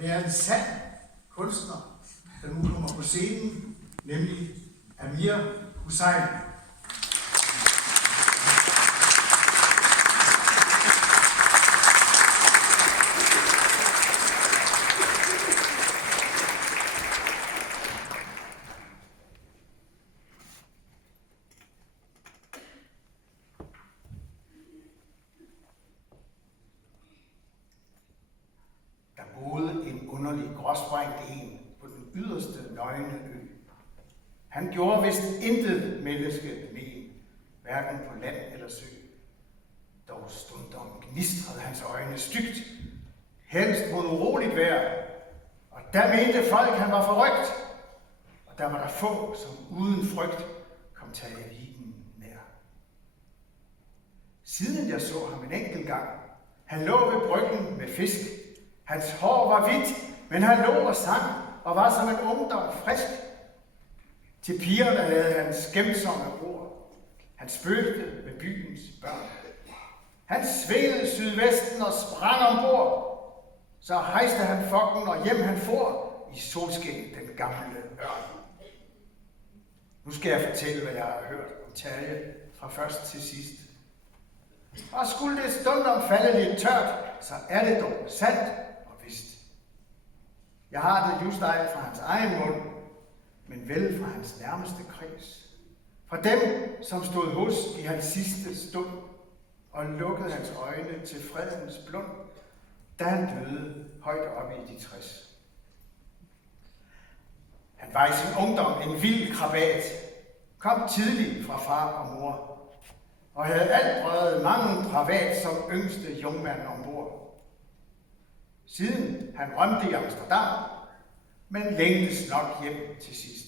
det er en sand kunstner, der nu kommer på scenen, nemlig Amir Hussain. Der boede en underlig gråsprængt en på den yderste nøgne ø. Han gjorde vist intet menneske men, hverken på land eller sø. Dog stundom gnistrede hans øjne stygt, helst mod uroligt vejr, og der mente folk, han var forrygt, og der var der få, som uden frygt kom Tage Vigen nær. Siden jeg så ham en enkelt gang, han lå ved bryggen med fisk. Hans hår var hvidt, men han lå og sang og var som en ungdom frisk. Til pigerne havde han skæmsomme ord. Han spøgte med byens børn. Han svedede sydvesten og sprang ombord. Så hejste han fokken, og hjem han for i solskin den gamle ørn. Nu skal jeg fortælle, hvad jeg har hørt om Tage fra først til sidst. Og skulle det stundom falde lidt tørt, så er det dog sandt og vist. Jeg har det just ej fra hans egen mund, men vel fra hans nærmeste kreds. Fra dem, som stod hos i hans sidste stund og lukkede hans øjne til fredens blund, da han døde højt oppe i de 60. Han var i sin ungdom en vild krabat, kom tidligt fra far og mor, og havde alt prøvet mange privat som yngste jungmand ombord. Siden han rømte i Amsterdam, men længtes nok hjem til sidst,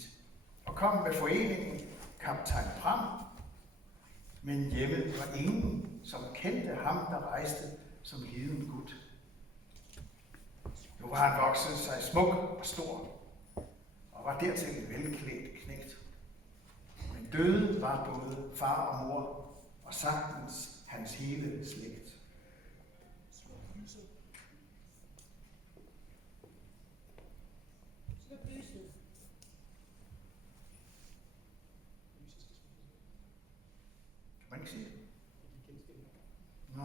og kom med foreningen kaptajn Pram. Men hjemme var ingen, som kendte ham, der rejste som liden gut. Nu var han vokset sig smuk og stor, og var dertil en velklædt knægt. Men døde var både far og mor, og sagtens hans hele slægt. Kan man ikke sige det? Nå.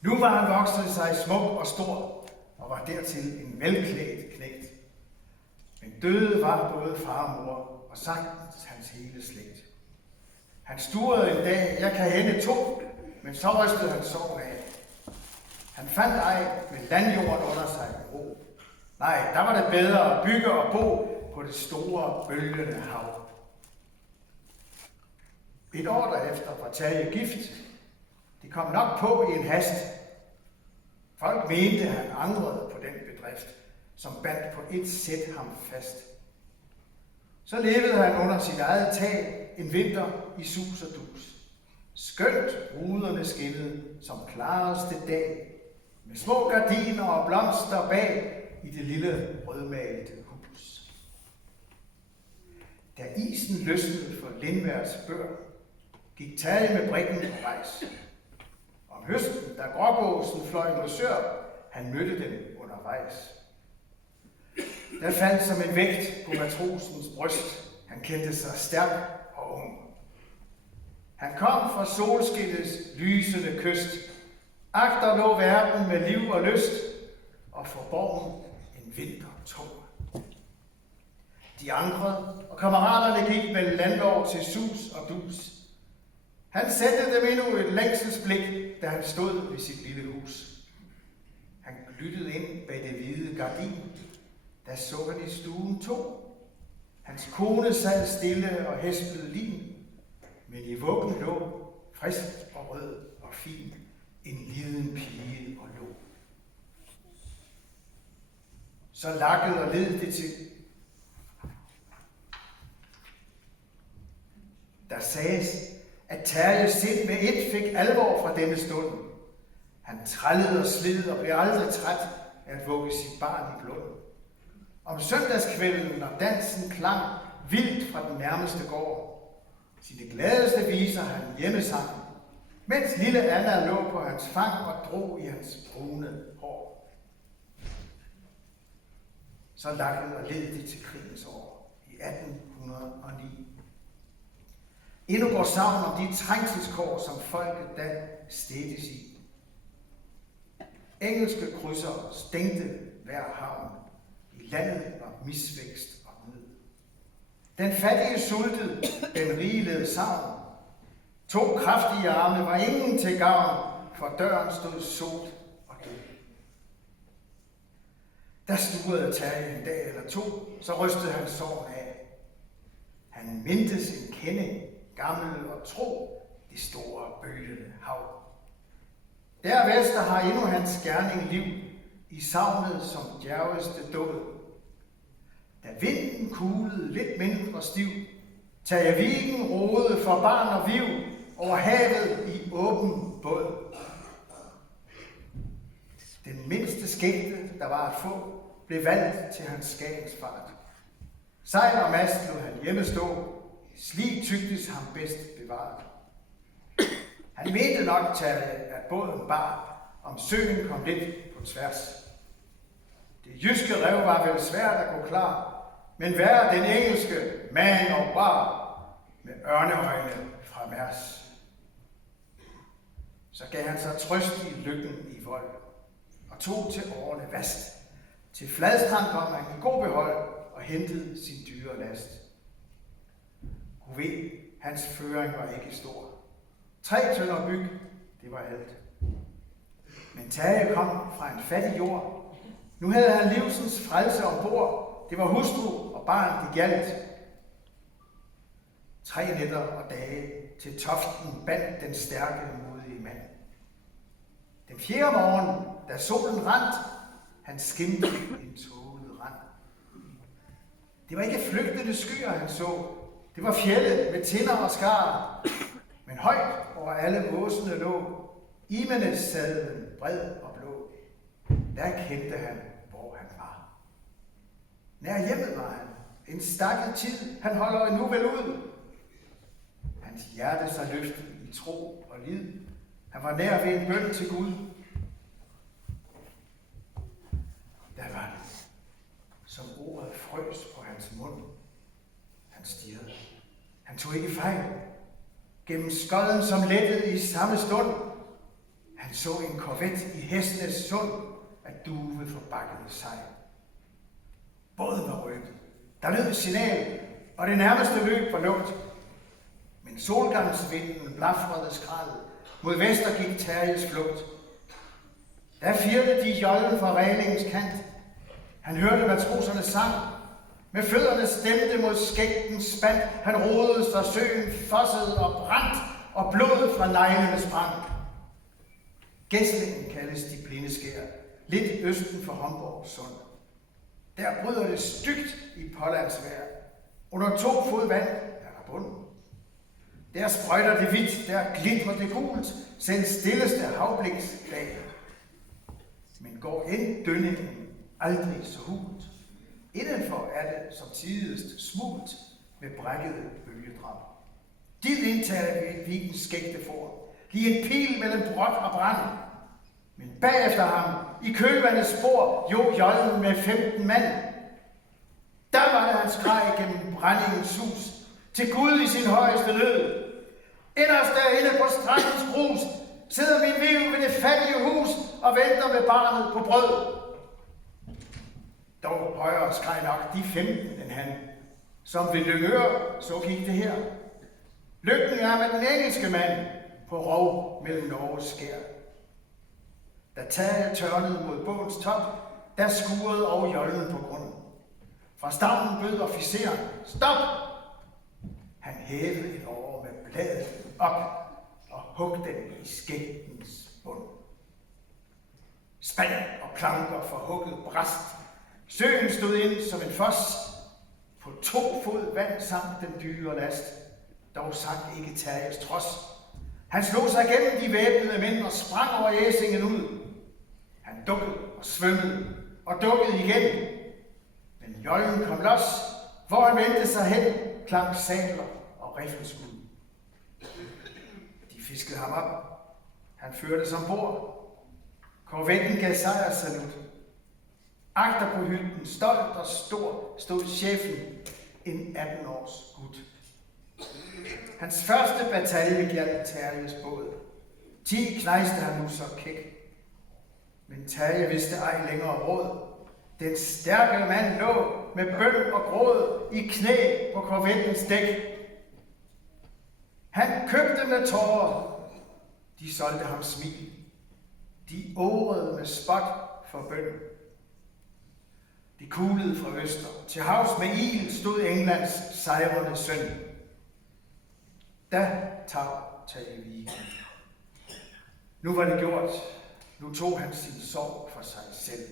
Nu var han vokset sig smuk og stor, og var dertil en velklædt knægt. Men døde var både far og mor, og sagtens hans hele slægt. Han sturede en dag, jeg kan hende 2, men så rystede han sorgen af. Han fandt ej med landjorden under sig ro. Nej, der var det bedre at bygge og bo på det store, bølgende hav. Et år derefter var Tage gift. Det kom nok på i en hast. Folk mente, at han angrede på den bedrift, som bandt på et sæt ham fast. Så levede han under sit eget tag en vinter i sus og dus. Skønt ruderne skinnede som klareste dag, med små gardiner og blomster bag i det lille rødmalte hus. Da isen løsnede for Lindværs bør, gik Tage med brikken på rejs. Om høsten, da grågåsen fløj mod sør, han mødte dem undervejs. Der faldt som en vægt på matrosens bryst. Han kendte sig stærk og ung. Han kom fra solskinnets lysende kyst. Agter lå verden med liv og lyst, og forborgen en vinter tung. De ankrede, og kammeraterne gik med landlov til sus og dus. Han sendte dem endnu et længselsblik, da han stod ved sit lille hus. Han lyttede ind bag det hvide gardin, da så han i stuen 2. Hans kone sad stille og hæspede lin, men i vuggen lå, frisk og rød og fin, en liden pige og lå. Så lakkede og led det til. Der sagdes, at Terjes sind med et fik alvor fra denne stund. Han trællede og slid og blev aldrig træt af at vugge sit barn i blod. Om søndagskvælden, når dansen klang vildt fra den nærmeste gård, sine gladeste viser han hjemmesang, mens lille Anna lå på hans fang og drog i hans brune hår. Så lakkede og led de til krigens år i 1809. Endnu går savn om de trængselskår, som folket da stedtes i. Engelske krydsere stængte hver havn. I landet var misvækst og nød. Den fattige sultede, den rige led savn. 2 kraftige arme var ingen til gavn, for døren stod sot og død. Der stuede Terje en dag eller 2, så rystede han sorgen af. Han mintes en kending, gammel og tro, det store bølgende hav. Der vester har endnu hans gerning liv, i savnet som djerveste dåd. Da vinden kuglede lidt mindre stiv, Terje Vigen rodede for barn og viv over havet i åben båd. Den mindste skægte, der var at få, blev valgt til hans skagensfart. Sejl og mast lod han hjemme stå, slig tygtes ham bedst bevaret. Han mente nok, Terje, at båden bar, om søen kom lidt på tværs. Det jyske rev var vel svært at gå klar, men værre den engelske man og bar med ørneøjne fra Mærs. Så gav han sig trøst i lykken i vold og tog til årene vast. Til Fladstrand kom han i god behold og hentede sin dyre last. Gud ved, hans føring var ikke stor. 3 tønder byg, det var alt. Men Terje kom fra en fattig jord. Nu havde han livsens frelse ombord. Det var hustru og barn, det gjaldt. 3 nætter og dage til toften bandt den stærke, modige mand. Den 4. morgen, da solen randt, han skimte en tåget rand. Det var ikke flygtende skyer, han så. Det var fjelde med tinder og skar. Men højt over alle åsene lå Imenes sadlen bred og blå. Der kendte han, hvor han var. Nær hjemmet var han. En stakket tid, han holder endnu vel ud. Hans hjerte sig løftet i tro og lid. Han var nær ved en bøn til Gud. Der var det, som ordet frøs på hans mund. Han stirrede. Han tog ikke fejl. Gennem skodden, som lettede i samme stund. Han så en korvet i hestenes sund, at duve forbakkede sig. Båden var rykket. Der lød et signal, og det nærmeste løb var lugt. Men solgangsvinden blafrede skraldet. Mod vester gik Terjes flugt. Der firte de jollen fra relingens kant. Han hørte matroserne sang. Med fødderne stemte mod skægtens spand. Han rodede, så søen fossede og brændt, og blodet fra neglene sprang. Gæslingen kaldes de blinde skær, lidt østen for Homborg Sund. Der bryder det stygt i pålandsvejr. Under 2 fod vand er der bund. Der sprøjter det hvidt, der glitrer det gult, selv stilleste havbliksdag. Men går end dønningen aldrig så hult. Indenfor er det som tidligst smult med brækkede bølgedrag. Dit indtager Vigens skægte for, lige en pil mellem brot og brand. Men bagefter ham, i kølvandets spor, jo jollen med 15 mand. Der var det hans grej gennem brændingens hus, til Gud i sin højeste nød. Inderst derinde på strandens grus, sidder min viv ved det fattige hus og venter med barnet på brød. Dog højere skreg nok de 15 end han. Som ved Lyngør, så gik det her. Lykken er med den engelske mand på rov mellem Norges skær. Da Terje tørnede mod bådens top, der skurede over jollen på grunden. Fra stavnen bød officeren, stop! Han hævede et år med bladet op og hugte den i skægtens bund. Spand og planker for hugget brast. Søen stod ind som en fos. På 2 fod vand sank den dyre last. dog sank ikke Terjes trods. Han slog sig gennem de væbnede mænd og sprang over æsingen ud. Han dukkede og svømmede og dukkede igen. Men jollen kom los, hvor han vendte sig hen, klang sabler og riffelskud. De fiskede ham op. Han førtes ombord. Korvetten gav sejrssalut. Agter på hytten, stolt og stor, stod chefen, en 18-års gut. Hans første batalje gjaldt Terjes båd. 10 knejste han nu så kæk. Men Terje vidste ej længere råd. Den stærke mand lå med bøn og gråd i knæ på korvettens dæk. Han købte med tårer. De solgte ham smil. De årede med spot for bøn. De kuglede fra øster. Til havs med ild stod Englands sejrende søn. Da tag Tage Vigen. Nu var det gjort. Nu tog han sin sorg for sig selv.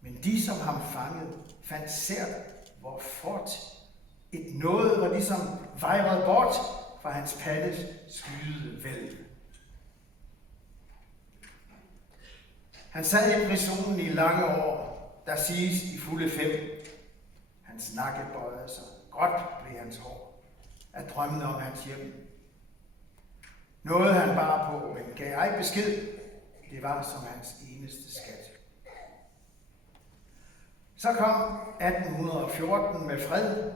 Men de, som ham fangede, fandt sært, hvor fort et noget var ligesom vejret bort fra hans pandes skyde væld. Han sad i prisionen i lange år, der siges i fulde 5. Hans nakke bøjede sig, gråt blev hans hår, at drømmene om hans hjem. Noget han bar på, men gav ej besked, det var som hans eneste skat. Så kom 1814 med fred.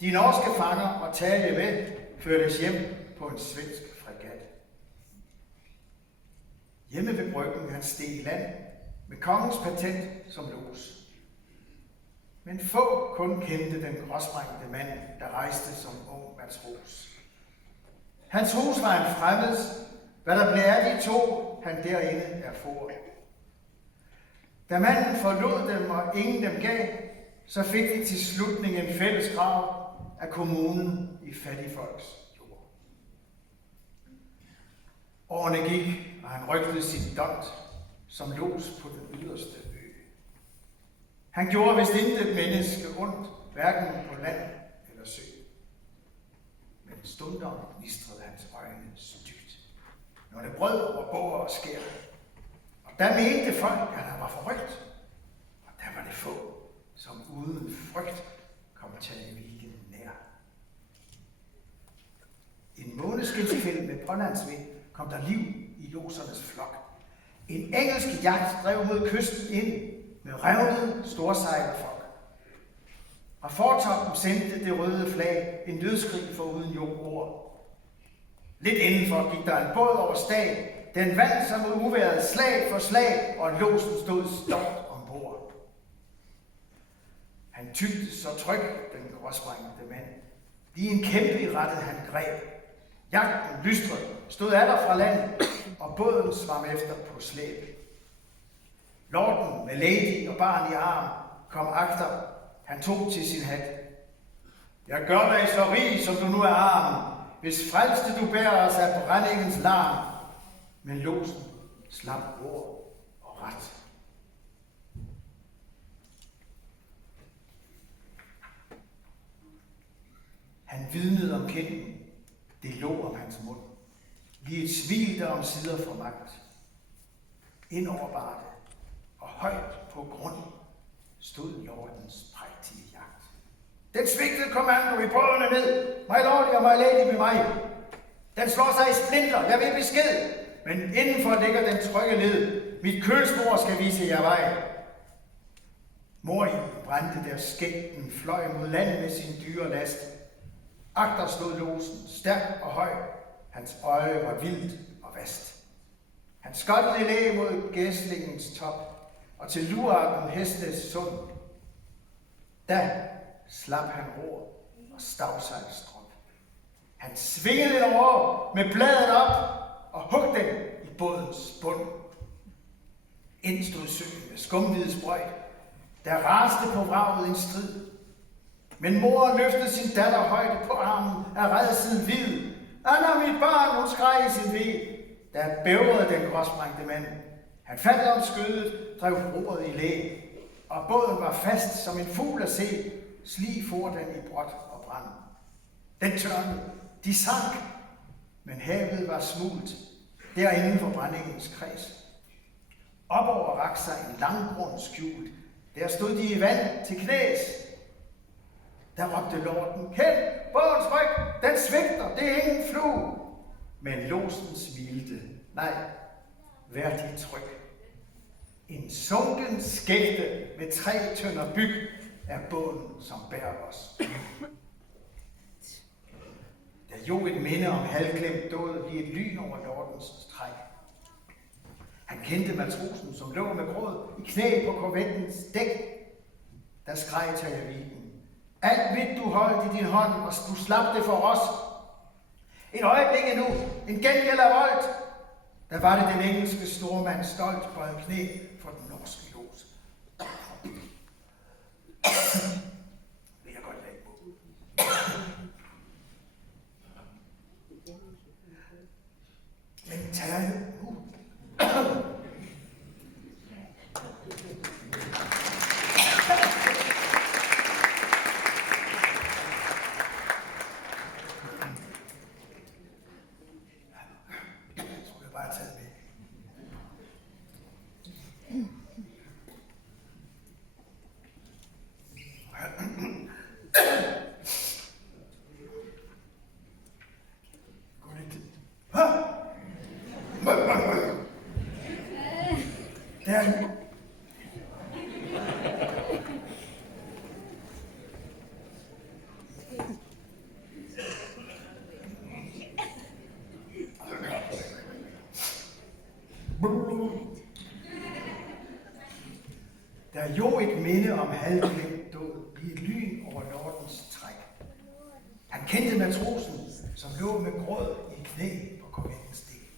De norske fanger og Tage med førtes hjem på en svensk fregat. Hjemme ved bryggen han steg i land med kongens patent som los. Men få kun kendte den gråsprængte mand, der rejste som ung matros. Hans hus var en fremmeds, hvad der blev af de 2, han derinde erfor. Da manden forlod dem, og ingen dem gav, så fik de til slutning en fælles grav af kommunen i fattigfolks jord. Årene gik, og han rygtede sin dont som los på den yderste ø. Han gjorde vist intet menneske ondt, hverken på land eller sø. Men stundom gnistrede hans øjne stygt, når det brød over båger og skær. Og der mente folk, at han var forrygt. Og der var det få, som uden frygt kom Tage Vigen nær. En måneskindskveld med pålandsvind kom der liv i losernes flok. En engelsk jagt drev mod kysten ind med revnede storsejlerfolk. Fra fortoppen sendte det røde flag en dødskrig for uden jord. Lidt indenfor gik der en båd over stag. Den vandt sig mod uværet slag for slag, og låsen stod stolt ombord. Han tygte så tryg, den gråsprængte mand. Lige en kæmpe rettede han greb. Jagten lystrede, stod atter fra land, og båden svam efter på slæb. Lorden med lady og barn i arm kom agter. Han tog til sin hat. Jeg gør dig så rig, som du nu er arm, hvis frelste du bærer os af brændingens larm. Men låsen slap ord og ret. Han vidnede om kinden. Det lå om hans mund. Lige et smil, der omsider for magt. Indover bar det, og højt på grund stod lordens prægtige jagt. Den svigtede kommando i bådene ned. My lord og my lady med mig. Den slår sig i splinter, jeg vil besked. Men indenfor ligger den trygge led. Mit kølespor skal vise jer vej. Mor i brændte der skægten, fløj mod land med sin dyre last. Agter stod losen, stærk og høj. Hans øje var vildt og vast. Han skottede i læge mod gæslingens top, og til luarten hestenes sund. Da slap han ror og stavsejlstrop. Han svingede over med bladet op og hugte den i bådens bund. Ind stod søen med skumhvide sprøjt, der raste på vraget en strid. Men moren løftede sin datter højt på armen af rædsel hvid. Anna, mit barn, hun skreg i sin ved. Der bævrede den gråsprængte mand. Han faldt om skødet, drev roret i læ, og båden var fast som en fugl at se. Slig for den i bråt og brand. Den tørnede, de sank, men havet var smult, derinde for brændingens kreds. Opover rakte sig en langgrund skjult, der stod de i vand til knæs. Der råbte lorten, kend bådens ryg, den svigter, det er ingen flue. Men lodsen smilte, nej, vær de tryg. En sunken skægte med 3 tønder byg er båden, som bærer os. Der jo et minde om halvglemt død i et lyn over lortens træk. Han kendte matrosen, som lå med gråd i knæ på korvettens dæk. Der skreg Tajaviken, alt mit du holdt i din hånd, og du slap det for os. Et øjeblik endnu, en gengæld af voldt. Der var det den engelske stormand stolt bøjet knæ for den norske los. Vil jeg godt lægge på. Men Terje, der er jo et minde om halvglemt død i et lyn over lortens træk. Han kendte matrosen, som lå med gråd i knæ på korvettens dæk.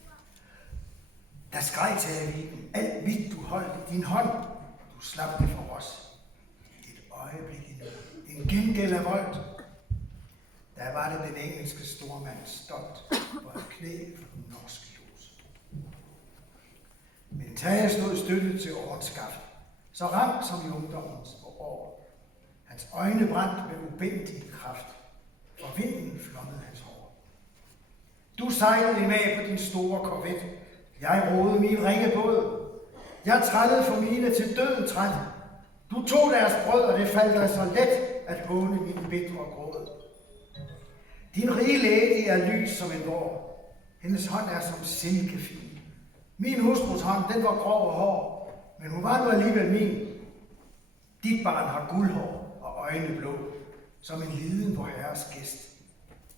Der skreg Tajaviken, alt mit du holdt i din hånd, du slap det for os. Et øjeblik endnu, en gengæld af voldt. Der var det den engelske stormand stolt på et knæ for den norske los. Men Taja stod støttet til årens skaft, så rank som i ungdommens år. Hans øjne brændte med ubændig kraft, og vinden flommede hans hår. Du sejlede i mag på din store korvet. Jeg rodede min ringebåd. Jeg trællede for mine til døden træt. Du tog deres brød, og det faldt dig så let at håne min bitre gråd. Din rige lady er lys som en vår. Hendes hånd er som silkefin. Min hustrus hånd, den var grov og hård, men hun var nu alligevel min. Dit barn har guldhår og øjne blå, som en liden vor herres gæst.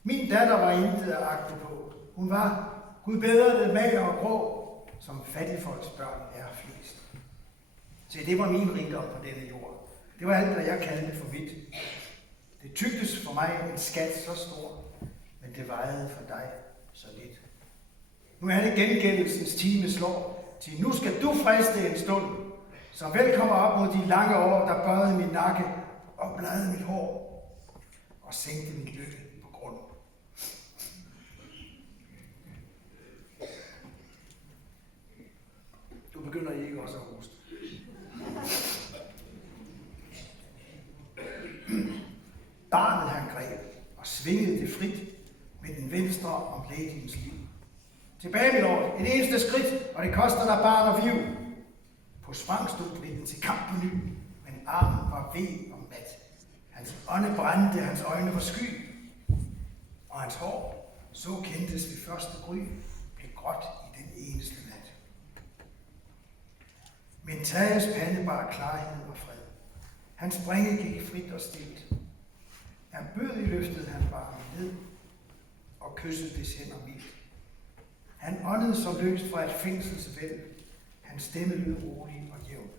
Min datter var intet at agte på. Hun var, Gud bedre det, mager og grå, som fattigfolks børn er flest. Så det var min rigdom på denne jord. Det var alt, hvad jeg kaldte for vidt. Det tygtes for mig en skat så stor, men det vejede for dig så lidt. Nu er det gengældelsens time slår, til nu skal du friste en stund, så vel kommer op mod de lange år, der bøjede min nakke og bladede mit hår og sænkte mit lykke på grund. Du begynder ikke også at hoste. Barnet han greb og svingede det frit med den venstre om ladyens liv. Tilbage, min lord, et eneste skridt, og det koster dig barn og viv. På sprang stod blinden til kamp på ny, men armen var ved og mat. Hans ånde brændte, hans øjne var sky, og hans hår, så kendtes ved første gry, blev gråt i den eneste nat. Men Tages pande bar klarhed og fred. Hans bringe gik frit og stilt. Erbødig løftede han barnet ned og kyssede des hænder mildt. Han åndede som løst fra et fængselsvæld. Hans stemme lød rolig og jævn.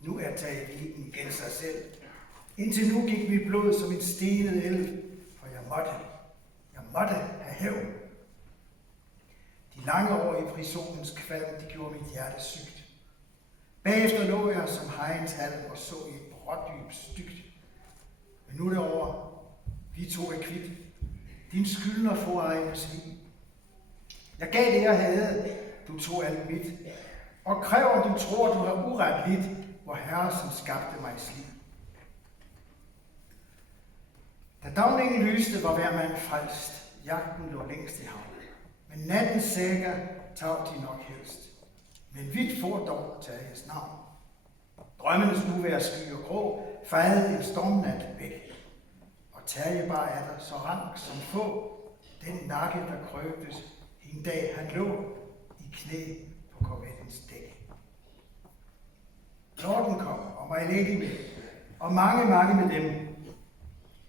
Nu er Tajaviken igen sig selv. Indtil nu gik mit blod som en stenet elv, for jeg måtte have hævn. De lange år i prisonens kvalm, de gjorde mit hjerte sygt. Bagefter lå jeg som hejens halm og så i et brådyb stygt. Men nu er det over. Vi to er kvidt. Din skyldner får egen svin. Jeg gav det, jeg havde. Du tog alt mit. Og kræver, du tror, du har uret lidt, hvor Herre, som skabte mig slidt. Da dagningen lyste, var hver mand frelst. Jagten lå længst i havn. Men nattens sækker tav de nok helst. Men vidt for dog Terjes navn. Drømmenes uvejr sky og grå fejede en stormnat væk. Og Terje bar er der så rank som få, den nakke, der krøbtes, en dag han lå i knæ på korvettens dæk. Lorden kom, og my lady med, og mange med dem.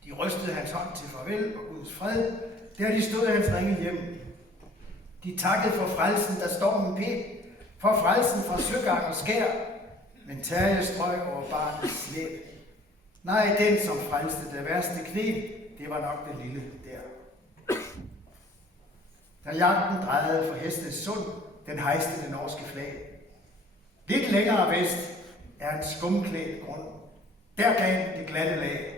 De rystede hans hånd til farvel og Guds fred, der de stod hans ringe hjem. De takkede for frelsen, da stormen peb, for frelsen fra søgang og skær, men Terje strøg over barnets slæb. Nej, den som frelste det værste knæ, det var nok det lille der. Da jagten drejede for hestenes sund, den hejste det norske flag. Lidt længere vest er en skumklædt grund. Der gav det glatte lag.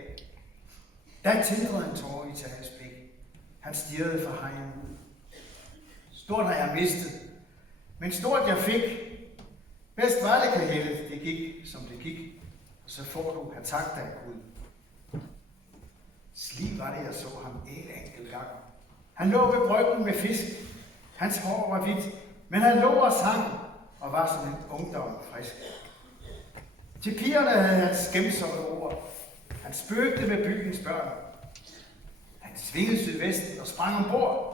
Der tindrede en tårer i Terjes blik. Han stirrede for hegnen. Stort har jeg mistet, men stort jeg fik. Bedst var det, Kahelle, det gik, som det gik, og så får du have tak dig, Gud. Slig var det, jeg så ham en enkelt gang. Han lå ved bryggen med fisk. Hans hår var hvidt, men han lå og sang, og var som en ungdom frisk. Til pigerne havde han skæmsomme ord. Han spøgte med byens børn. Han svingede sydvesten og sprang ombord.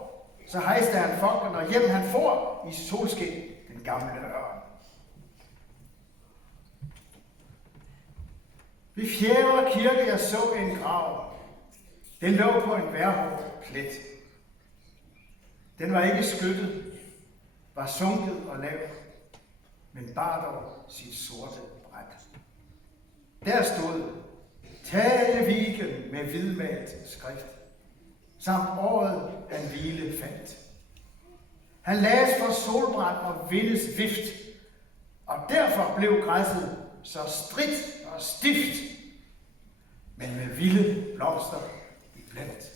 Så hejste han fokken, og hjem han for i solskin, den gamle ørn. Ved Fjerde Kirke jeg så en grav. Den lå på en værhård plet. Den var ikke skyttet, var sunket og lav, men bar dog sit sorte bræt. Der stod Terje Vigen med hvidmalt skrift, samt året han hvile fandt. Han lagdes for solbrand og vindes vift, og derfor blev græsset så stridt og stift, men med vilde blomster iblandt.